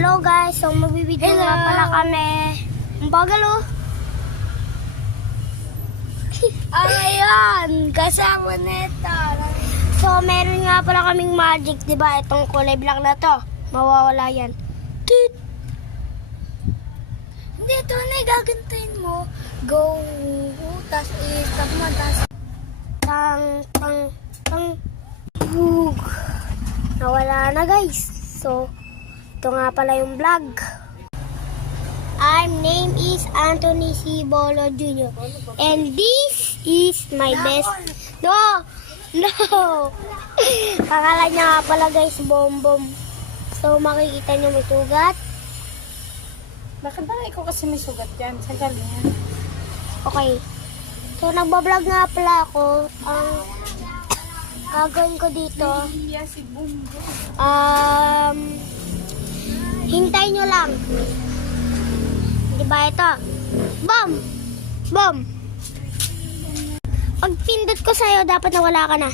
Hello guys, so magbibideo nga pala kami. Ang bagal oh. Ayan, kasama nito. So meron nga pala kaming magic, di ba? Itong kulay black na to. Mawawala yan. Toot! Hindi, ito na gagantayin mo. Go! Tapos i-stop mo. Tapos tang. Bug! Nawala na guys. So, ito nga pala yung vlog. Name is Anthony C. Bolo Jr. And this is my best. No! Akala niya nga pala guys, bom. So, makikita niyo may sugat. Bakit ba ikaw kasi may sugat yan? Saan galing yan? Okay. So, nagbablog nga pala ako. Ang gagawin ko dito, Si Bumbo. hintay nyo lang. Diba ito? Bom! Pag pindot ko sa'yo, dapat nawala ka na.